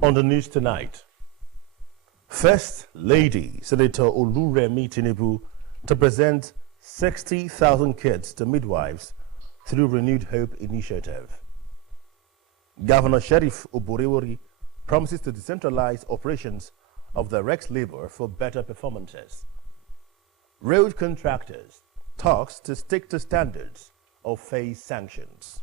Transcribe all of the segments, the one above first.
On the news tonight, First Lady Senator Oluremi Tinubu to present 60,000 kits to midwives through Renewed Hope Initiative. Governor Sheriff Oborevwori promises to decentralize operations of direct labor for better performances. Road contractors talks to stick to standards or face sanctions.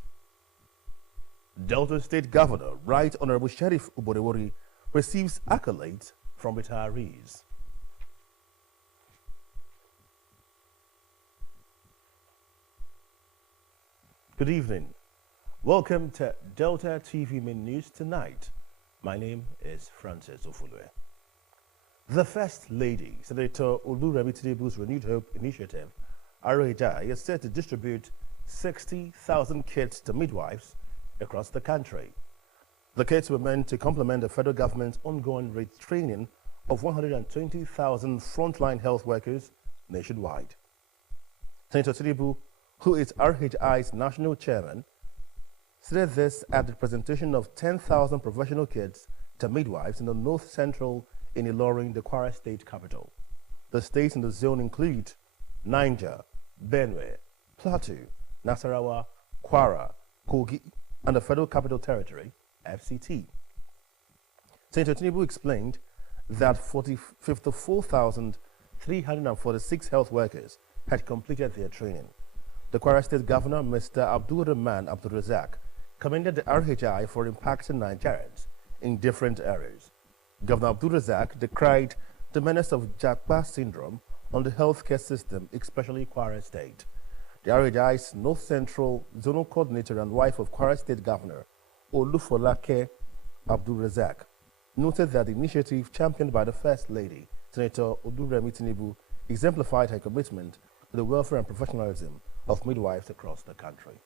Delta State Governor Right Honorable Sheriff Oborevwori receives accolades from retirees. Good evening. Welcome to Delta TV Main News Tonight. My name is Francis Ofulwe. The First Lady, Senator Oluremi Tinubu's Renewed Hope Initiative, RHI, is set to distribute 60,000 kits to midwives across the country. The kits were meant to complement the federal government's ongoing retraining of 120,000 frontline health workers nationwide. Senator Tinubu, who is RHI's national chairman, said this at the presentation of 10,000 professional kits to midwives in the North Central in Ilorin, the Kwara State capital. The states in the zone include Niger, Benue, Plateau, Nasarawa, Kwara, Kogi, and the Federal Capital Territory, FCT. Senator Tinubu explained that 54,346 health workers had completed their training. The Kwara State Governor, Mr. Abdulrahman Abdulrazak, commended the RHI for impacting Nigerians in different areas. Governor Abdulrazak decried the menace of Japa syndrome on the healthcare system, especially Kwara State. The RHI's North Central Zonal Coordinator and wife of Kwara State Governor, Olufolake Abdulrazak, noted that the initiative championed by the First Lady, Senator Oluremi Tinubu, exemplified her commitment to the welfare and professionalism of midwives across the country.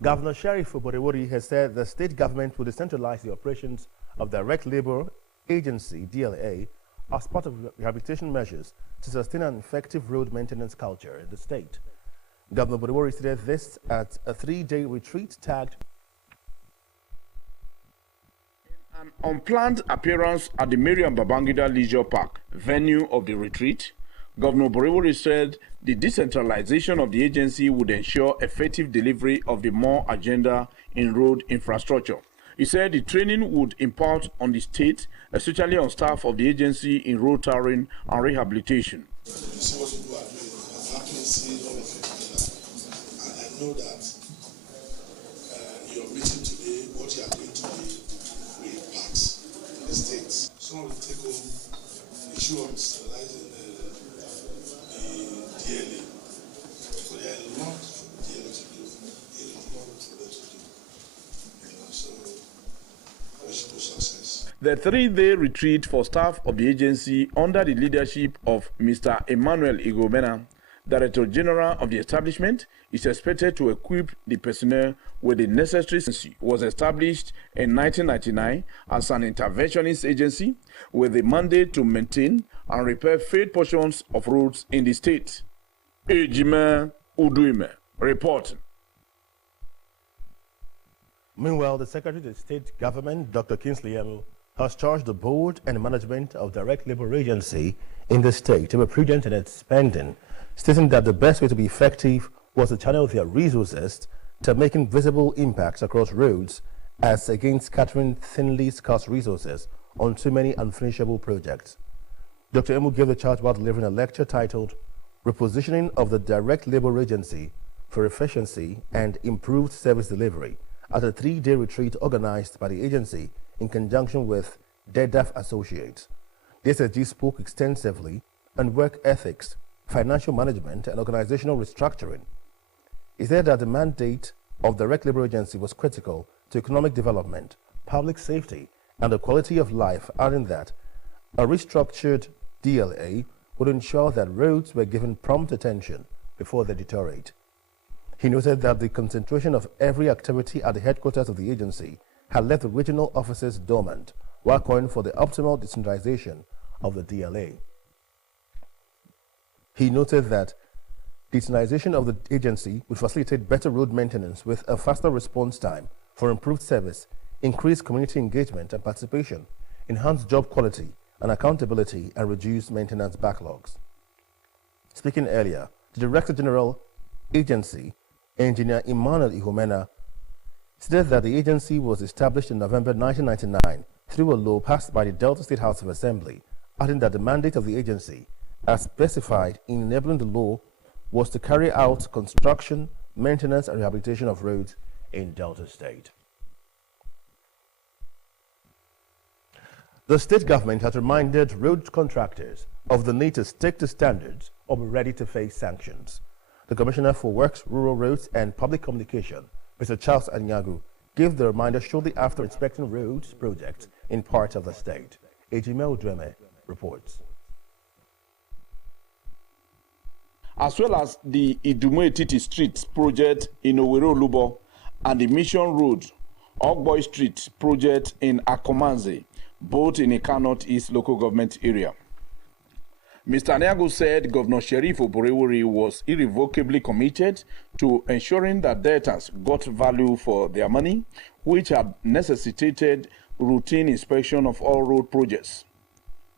Governor Sheriff Oborevwori has said the state government will decentralize the operations of Direct Labor Agency, DLA, as part of rehabilitation measures to sustain an effective road maintenance culture in the state. Governor Oborevwori said this at a 3-day retreat tagged an unplanned appearance at the Mariam Babangida Leisure Park, venue of the retreat. Governor Oborevwori said the decentralization of the agency would ensure effective delivery of the MORE agenda in road infrastructure. He said the training would impart on the state, especially on staff of the agency in road tarring and rehabilitation. You see what people are doing, I'm happy to see all of you together. And I know that your meeting today, what you are doing today, will impact the states. Some will take home the issue of sterilizing the DLA. So there are a lot for the DLA to do, a lot for them to do. So wish you success. The 3-day retreat for staff of the agency under the leadership of Mr. Emmanuel Igomena, Director General of the establishment, is expected to equip the personnel with the necessary. Was established in 1999 as an interventionist agency with the mandate to maintain and repair failed portions of roads in the state. Ejime Uduime reporting. Meanwhile, the Secretary to the State Government, Dr. Kingsley Emu, has charged the board and management of Direct Labor Agency in the state to be prudent in its spending, stating that the best way to be effective was to channel their resources to making visible impacts across roads as against scattering thinly scarce resources on too many unfinishable projects. Dr. Emu gave the charge while delivering a lecture titled Repositioning of the Direct Labor Agency for Efficiency and Improved Service Delivery at a 3-day retreat organized by the agency in conjunction with DEDAF Associates. The SSG spoke extensively on work ethics, financial management, and organizational restructuring. He said that the mandate of the Direct Labor Agency was critical to economic development, public safety, and the quality of life, adding that a restructured DLA would ensure that roads were given prompt attention before they deteriorate. He noted that the concentration of every activity at the headquarters of the agency had left the regional offices dormant, while calling for the optimal decentralization of the DLA. He noted that Digitalization of the agency would facilitate better road maintenance with a faster response time for improved service, increased community engagement and participation, enhanced job quality and accountability, and reduced maintenance backlogs. Speaking earlier, the Director General Agency, Engineer Emmanuel Igomena, stated that the agency was established in November 1999 through a law passed by the Delta State House of Assembly, adding that the mandate of the agency, as specified in enabling the law, was to carry out construction, maintenance, and rehabilitation of roads in Delta State. The state government has reminded road contractors of the need to stick to standards or be ready to face sanctions. The Commissioner for Works, Rural Roads, and Public Communication, Mr. Charles Anyagu, gave the reminder shortly after inspecting roads projects in parts of the state. Ejime Udweme reports. As well as the Idumwe-Titi Street project in Owerri-Olubo and the Mission Road, Ogboy Street project in Akomanze, both in Ika North-East local government area. Mr. Anyagu said Governor Sheriff Oborevwori was irrevocably committed to ensuring that Deltans got value for their money, which had necessitated routine inspection of all road projects.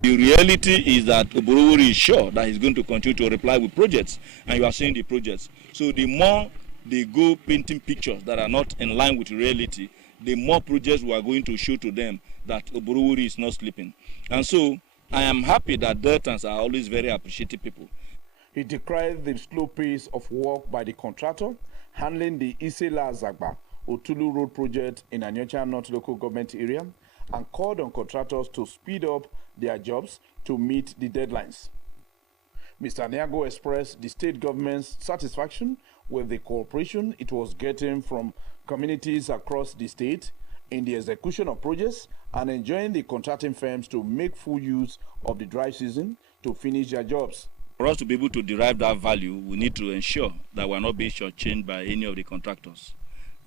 The reality is that Oborevwori is sure that he's going to continue to reply with projects, and you are seeing the projects. So the more they go painting pictures that are not in line with reality, the more projects we are going to show to them that Oborevwori is not sleeping. And so I am happy that Deltans are always very appreciative people. He decried the slow pace of work by the contractor handling the Isela-Zagba Otulu Road project in Anyocha North local government area, and called on contractors to speed up their jobs to meet the deadlines. Mr. Anyagu expressed the state government's satisfaction with the cooperation it was getting from communities across the state in the execution of projects, and enjoying the contracting firms to make full use of the dry season to finish their jobs. For us to be able to derive that value, we need to ensure that we are not being shortchanged by any of the contractors,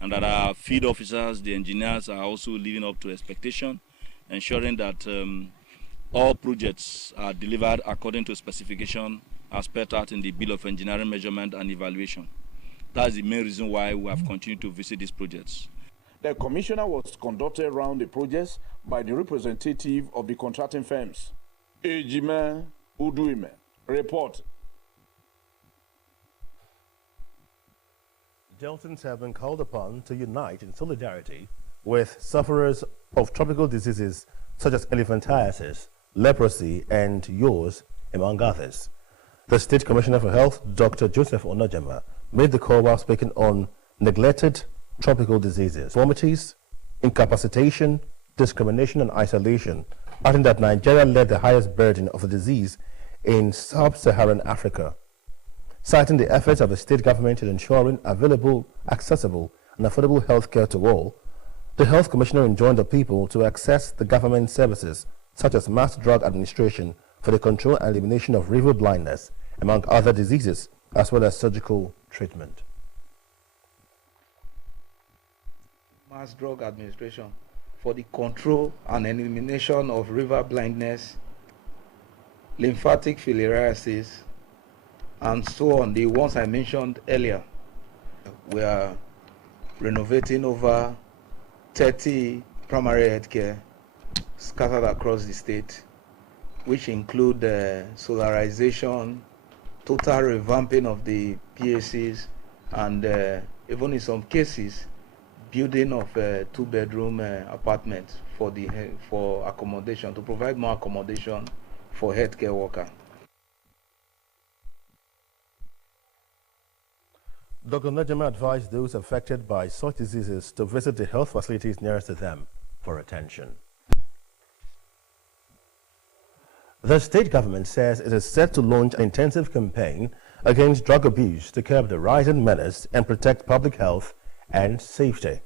and that our field officers, the engineers, are also living up to expectation, ensuring that all projects are delivered according to specification as set out in the Bill of Engineering Measurement and Evaluation. That's the main reason why we have continued to visit these projects. The commissioner was conducted around the projects by the representative of the contracting firms. Ejime Udweme report. Deltans have been called upon to unite in solidarity with sufferers of tropical diseases such as elephantiasis, leprosy, and yaws, among others. The State Commissioner for Health, Dr. Joseph Onojema, made the call while speaking on neglected tropical diseases, deformities, incapacitation, discrimination, and isolation, adding that Nigeria led the highest burden of the disease in sub-Saharan Africa. Citing the efforts of the state government in ensuring available, accessible, and affordable health care to all, the Health Commissioner enjoined the people to access the government services such as mass drug administration for the control and elimination of river blindness, among other diseases, as well as surgical treatment. Mass drug administration for the control and elimination of river blindness, lymphatic filariasis, and so on, the ones I mentioned earlier. We are renovating over 30 primary health care scattered across the state, which include solarization, total revamping of the PACs, and even in some cases, building of a two-bedroom apartment for accommodation, to provide more accommodation for healthcare workers. Dr. Najema advised those affected by such diseases to visit the health facilities nearest to them for attention. The state government says it is set to launch an intensive campaign against drug abuse to curb the rising menace and protect public health and safety.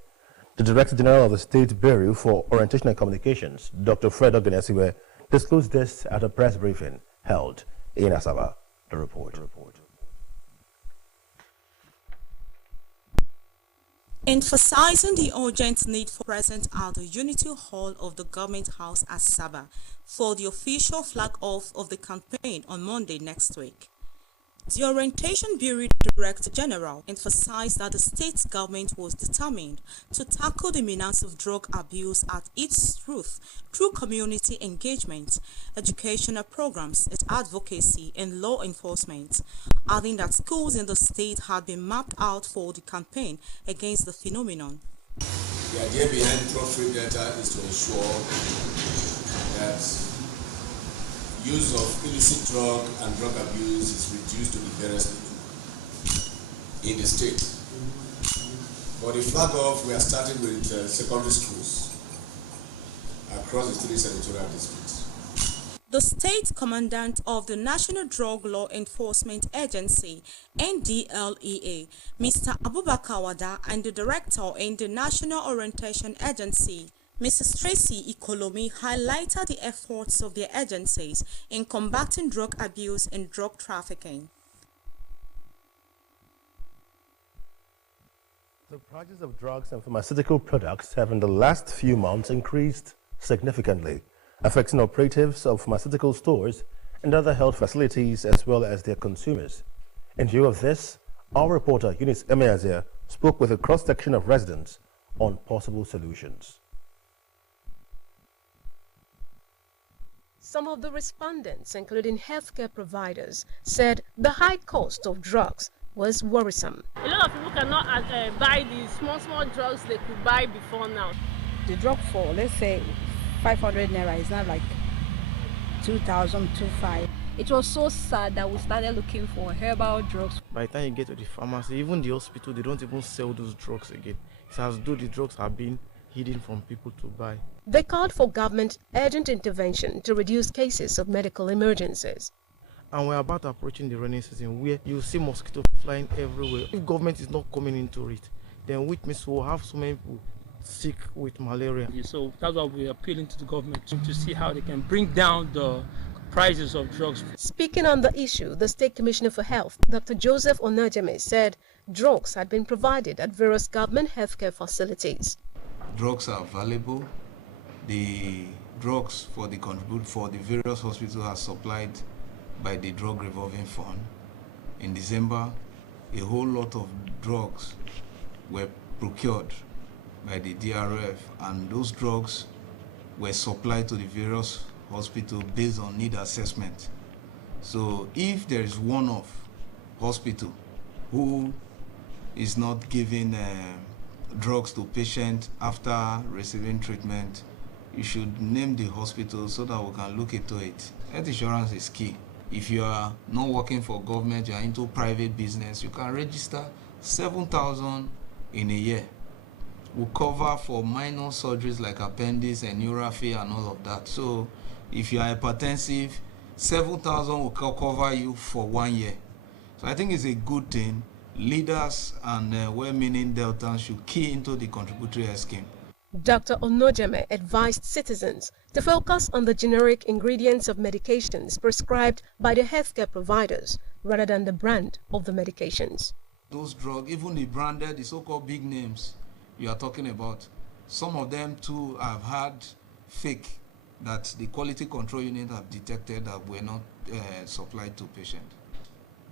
The Director General of the State Bureau for Orientation and Communications, Dr. Fred Ogenesiwe, disclosed this at a press briefing held in Asaba. The report. Emphasizing the urgent need for presence at the Unity Hall of the Government House at Asaba for the official flag-off of the campaign on Monday next week. The Orientation Bureau Director General emphasized that the state government was determined to tackle the menace of drug abuse at its root through community engagement, educational programs, advocacy, and law enforcement, adding that schools in the state had been mapped out for the campaign against the phenomenon. The idea behind drug-free Delta is to ensure that use of illicit drug and drug abuse is reduced to the barest people in the state. For the flag off, we are starting with secondary schools across the 3 senatorial districts. The State Commandant of the National Drug Law Enforcement Agency, NDLEA, Mr. Abubakar Wada, and the Director in the National Orientation Agency, Mrs. Tracy Ikolomi, highlighted the efforts of their agencies in combating drug abuse and drug trafficking. The prices of drugs and pharmaceutical products have in the last few months increased significantly, affecting operatives of pharmaceutical stores and other health facilities as well as their consumers. In view of this, our reporter Eunice Emeazia spoke with a cross-section of residents on possible solutions. Some of the respondents, including healthcare providers, said the high cost of drugs was worrisome. A lot of people cannot buy the small drugs they could buy before now. The drug for, let's say, 500 naira is now like 2,000, 2,500. It was so sad that we started looking for herbal drugs. By the time you get to the pharmacy, even the hospital, they don't even sell those drugs again. It's as though the drugs are being hidden from people to buy. They called for government urgent intervention to reduce cases of medical emergencies. And we're about approaching the rainy season where you see mosquitoes flying everywhere. If government is not coming into it, then which means we'll have so many people sick with malaria. So that's why we're appealing to the government to see how they can bring down the prices of drugs. Speaking on the issue, the State Commissioner for Health, Dr. Joseph Onajeme, said drugs had been provided at various government healthcare facilities. Drugs are available. The drugs for the various hospitals are supplied by the Drug Revolving Fund. In December, a whole lot of drugs were procured by the DRF, and those drugs were supplied to the various hospitals based on need assessment. So if there is one of hospital who is not giving drugs to patients after receiving treatment, you should name the hospital so that we can look into it. Health insurance is key. If you are not working for government, you are into private business, you can register 7,000 in a year. Will cover for minor surgeries like appendix and neuropathy and all of that. So if you are hypertensive, 7,000 will cover you for 1 year. So I think it's a good thing. Leaders and well-meaning Deltans should key into the contributory health scheme. Dr. Onojeme advised citizens to focus on the generic ingredients of medications prescribed by the healthcare providers rather than the brand of the medications. Those drugs, even the branded, the so-called big names you are talking about, some of them too have had fake that the quality control unit have detected that were not supplied to patients.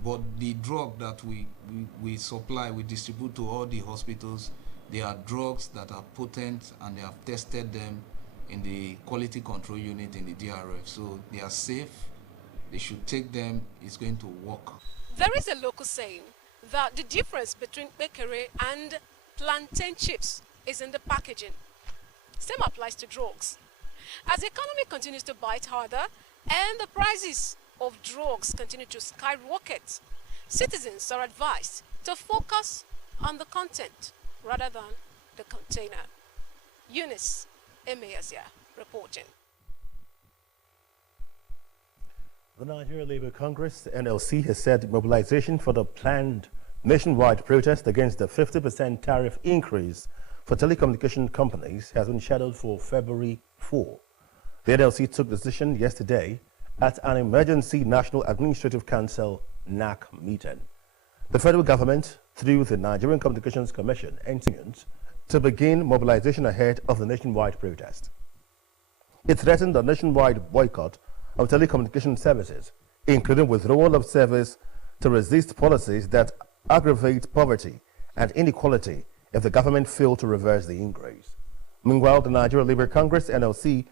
But the drug that we supply, we distribute to all the hospitals, they are drugs that are potent and they have tested them in the quality control unit in the DRF. So they are safe, they should take them, it's going to work. There is a local saying that the difference between Bekere and plantain chips is in the packaging. Same applies to drugs. As the economy continues to bite harder and the prices of drugs continue to skyrocket, citizens are advised to focus on the content rather than the container. Eunice Emeazia reporting. The Nigeria Labour Congress, NLC, has said mobilization for the planned nationwide protest against the 50% tariff increase for telecommunication companies has been scheduled for February 4. The NLC took the decision yesterday at an emergency National Administrative Council NAC meeting. The federal government, through the Nigerian Communications Commission, intends to begin mobilization ahead of the nationwide protest. It threatened a nationwide boycott of telecommunication services, including withdrawal of service to resist policies that aggravate poverty and inequality if the government failed to reverse the increase. Meanwhile, the Nigeria Labour Congress, NLC,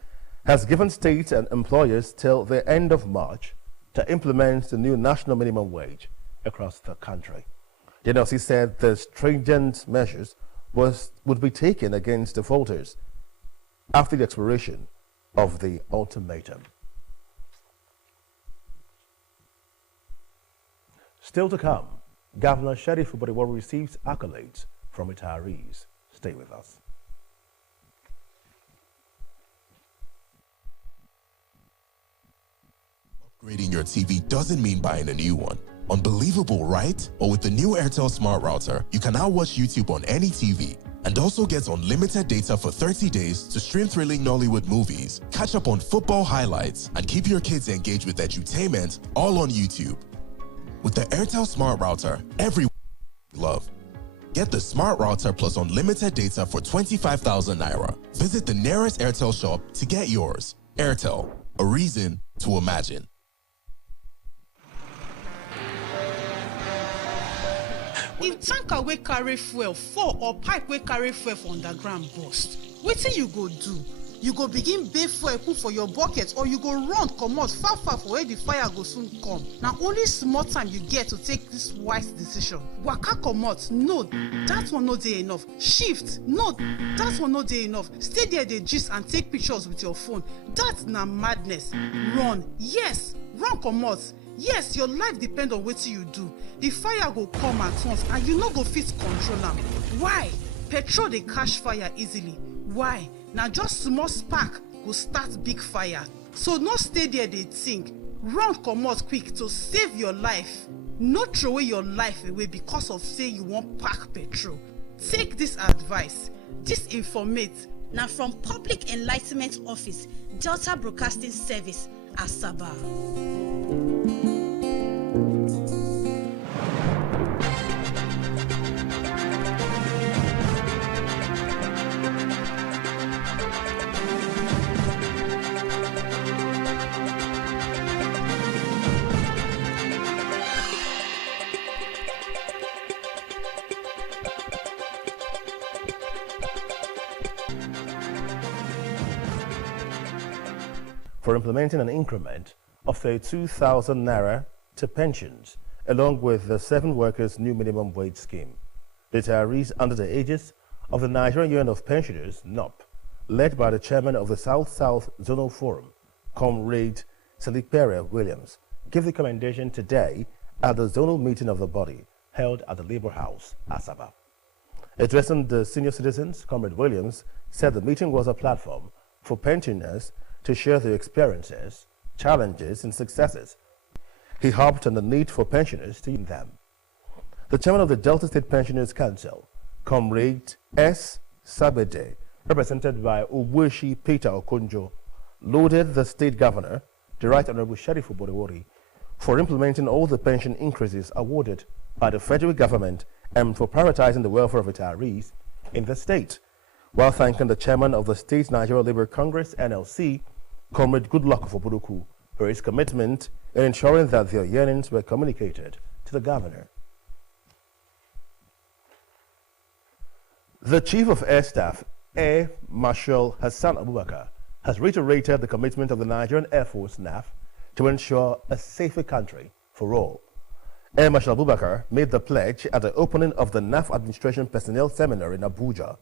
has given states and employers till the end of March to implement the new national minimum wage across the country. The NLC said the stringent measures would be taken against defaulters after the expiration of the ultimatum. Still to come, Governor Sheriff Ubodewori receives accolades from retirees. Stay with us. Upgrading your TV doesn't mean buying a new one. Unbelievable, right? But with the new Airtel Smart Router, you can now watch YouTube on any TV and also get unlimited data for 30 days to stream thrilling Nollywood movies, catch up on football highlights, and keep your kids engaged with edutainment all on YouTube. With the Airtel Smart Router, everyone love. Get the Smart Router plus unlimited data for 25,000 Naira. Visit the nearest Airtel shop to get yours. Airtel, a reason to imagine. If tanker wey carry fuel fall or pipe wey carry fuel for underground burst, wetin you go do? You go begin bail fuel put for your bucket, or you go run comot far for where the fire go soon come. Na only small time you get to take this wise decision. Waka comot, no, that one no dey enough. Shift, no, that one no dey enough. Stay there dey gist and take pictures with your phone. That na madness. Run, yes, run comot. Yes, your life depend on wetin you do. The fire go come at once and you no go fit control am. Why? Petrol dey catch fire easily. Why? Na just small spark go start big fire. So no stay there dey think. Run comot quick to save your life. No throw away your life away because of say you wan pack petrol. Take this advice. This informate na from Public Enlightenment Office, Delta Broadcasting Service, Asaba. For implementing an increment of 32,000 Naira to pensions, along with the 7 workers' new minimum wage scheme. Retirees under the aegis of the Nigerian Union of Pensioners, NUP, led by the chairman of the South-South Zonal Forum, Comrade Salipere Williams, give the commendation today at the zonal meeting of the body held at the Labour House, Asaba. Addressing the senior citizens, Comrade Williams said the meeting was a platform for pensioners to share their experiences, challenges, and successes. He harped on the need for pensioners to use them. The chairman of the Delta State Pensioners Council, Comrade S. Sabede, represented by Ubueshi Peter Okonjo, lauded the state governor, the Right Honorable Sheriff Ubodewori, for implementing all the pension increases awarded by the federal government and for prioritizing the welfare of retirees in the state, while thanking the chairman of the State Nigeria Labour Congress, NLC, Comrade Goodluck Ofobuduku, for his commitment in ensuring that their yearnings were communicated to the governor. The Chief of Air Staff, Air Marshal Hassan Abubakar, has reiterated the commitment of the Nigerian Air Force, NAF, to ensure a safer country for all. Air Marshal Abubakar made the pledge at the opening of the NAF Administration Personnel Seminar in Abuja,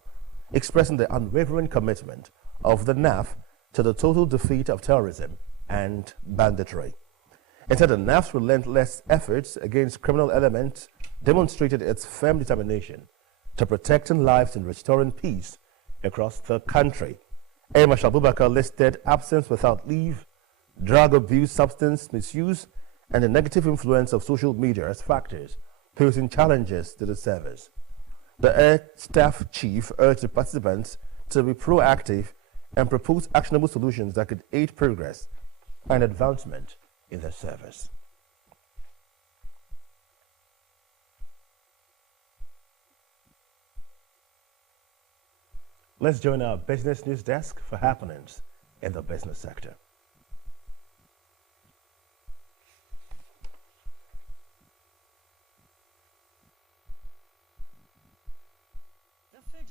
expressing the unwavering commitment of the NAF to the total defeat of terrorism and banditry. Instead, the NAF's relentless efforts against criminal elements demonstrated its firm determination to protecting lives and restoring peace across the country. Air Marshal Abubakar listed absence without leave, drug abuse, substance misuse, and the negative influence of social media as factors posing challenges to the service. The Air Staff Chief urged the participants to be proactive and propose actionable solutions that could aid progress and advancement in the service. Let's join our business news desk for happenings in the business sector.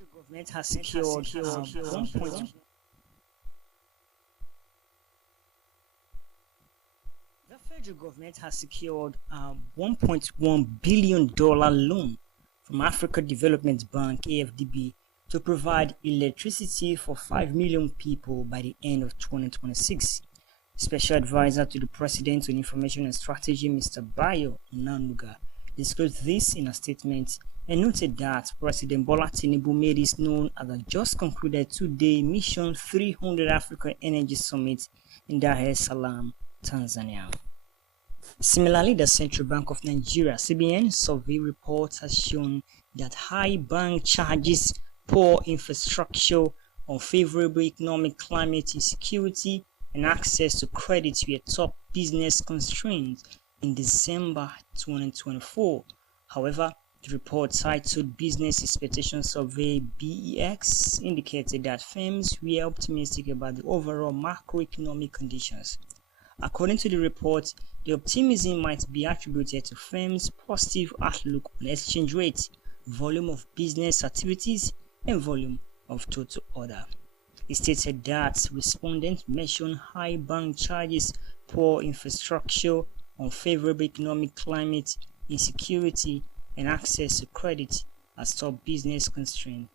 government has secured 1.1 The federal government has secured a $1.1 billion loan from Africa Development Bank (AFDB) to provide electricity for 5 million people by the end of 2026. Special Advisor to the President on Information and Strategy, Mr. Bayo Onanuga, disclosed this in a statement and noted that President Bola Tinubu made this known at the just concluded two-day Mission 300 Africa Energy Summit in Dar es Salaam, Tanzania. Similarly, the Central Bank of Nigeria (CBN) survey report has shown that high bank charges, poor infrastructure, unfavorable economic climate, insecurity, and access to credit were top business constraints in December 2024. However, the report titled Business Expectation Survey (BEX) indicated that firms were optimistic about the overall macroeconomic conditions. According to the report, the optimism might be attributed to firms' positive outlook on exchange rate, volume of business activities, and volume of total order. It stated that respondents mentioned high bank charges, poor infrastructure, unfavorable economic climate, insecurity, and access to credit as top business constraints.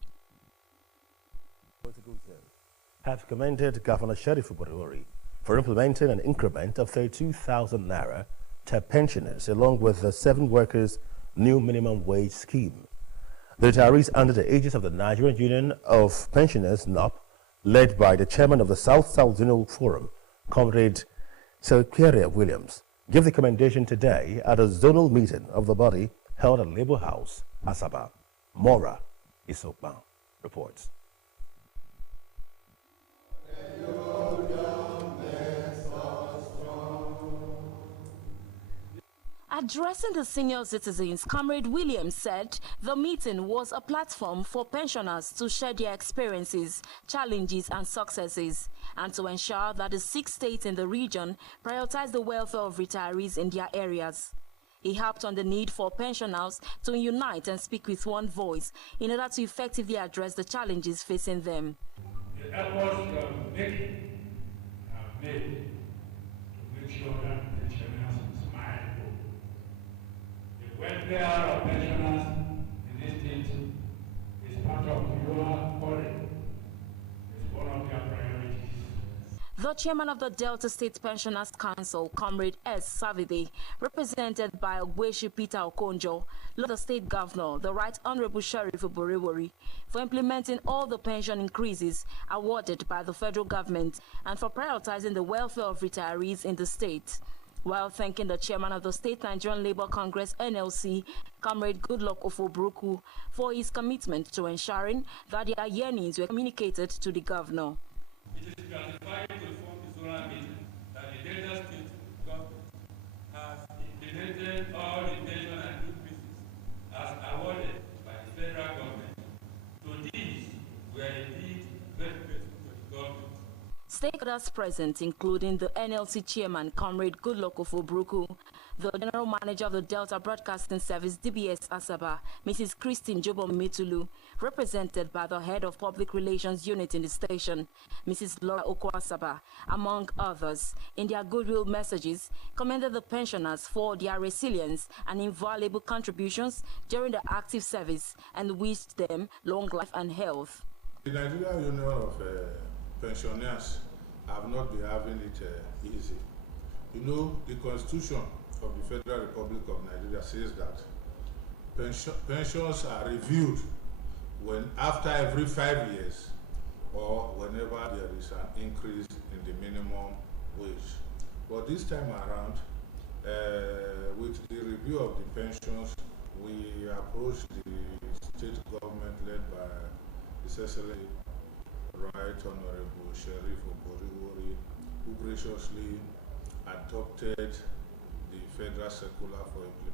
Have commended Governor Sheriff Oborevwori for implementing an increment of 32,000 naira to pensioners along with the 7 workers' new minimum wage scheme. The retirees under the aegis of the Nigerian Union of Pensioners (NUP), led by the chairman of the South-South Zonal Forum, Comrade Selkeria Williams, give the commendation today at a zonal meeting of the body held at Labour House, Asaba. Mora Isokban reports. Addressing the senior citizens, Comrade Williams said the meeting was a platform for pensioners to share their experiences, challenges and successes, and to ensure that the 6 states in the region prioritize the welfare of retirees in their areas. He harped on the need for pensioners to unite and speak with one voice in order to effectively address the challenges facing them. The efforts we are making have made to make sure that pensioners smile. The welfare of pensioners in this state is part of your calling. It's one of their priorities. The chairman of the Delta State Pensioners Council, Comrade S. Savide, represented by Ogweshi Peter Okonjo, led the state governor, the Right Honorable Sheriff Oborevwori, for implementing all the pension increases awarded by the federal government and for prioritizing the welfare of retirees in the state. While thanking the chairman of the State Nigerian Labour Congress (NLC), Comrade Goodluck Ofobruku, for his commitment to ensuring that their yearnings were communicated to the governor. It is gratifying to inform the zonal meeting that the Delta State government has implemented all the pension and increases as awarded by the federal government. To these, we are indeed very grateful to the government. Stakeholders present, including the NLC chairman, Comrade Goodluck Ofobruku, the general manager of the Delta Broadcasting Service (DBS) Asaba, Mrs. Christine Jobo Mitulu, represented by the head of public relations unit in the station, Mrs. Laura Okwasaba, among others, in their goodwill messages, commended the pensioners for their resilience and invaluable contributions during the active service and wished them long life and health. The Nigerian Union of Pensioners have not been having it easy. You know, the Constitution of the Federal Republic of Nigeria says that pensions are reviewed after every 5 years or whenever there is an increase in the minimum wage. But this time around, with the review of the pensions, we approached the state government led by His Excellency Right Honorable Sheriff Oborevwori, who graciously adopted the federal circular for implementation.